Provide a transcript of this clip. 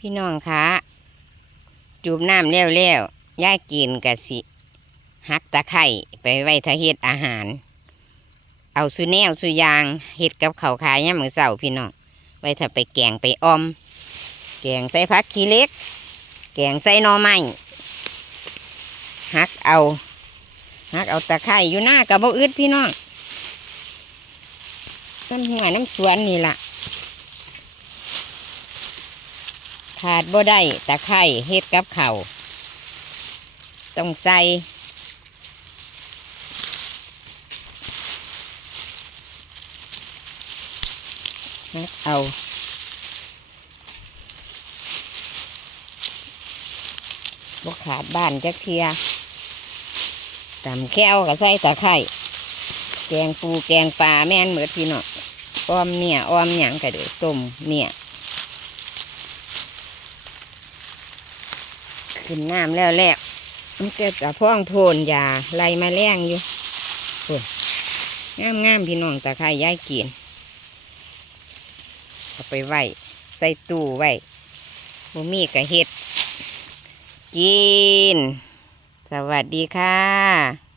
พี่น้องคะจูบน้ำแล้วแล้วย่ากินกะสิ หักตะไคร่ไปไว้ทาเฮ็ดอาหาร เอาสุแนวสุยางเฮ็ดกับเขาขายยามมือเช้าพี่น้องไว้ถ้าไปแกงไปออม แกงใส่ผักขี้เล็ก แกงใส่หน่อไม้หักเอาหักเอาตะไคร่อยู่หน้ากับบ่อึดพี่น้องน้ำหัวน้ำสวนนี่ล่ะ ขาดบ่ได้ตะไคร่เฮ็ดกับเขาต้องใส่เอาบ่ขาดบ้านจักเทียตำแก้วก็ใส่ตะไคร่แกงปูแกงปลาแม่นเหมือพี่เนาะอ้อมเนี่ยอ้อมหยังก็เด้อต้มเนี่ย ขึ้นน้ำแล้วแล้วมันเกิดจากพ่องโพนยาไล่มาแรงอยู่โอ้ยงามงามๆพี่น้องตะไคร้ย้ายกินเอาไปไว้ใส่ตู้ไว้บ่มีกะเห็ดกิน สวัสดีค่ะ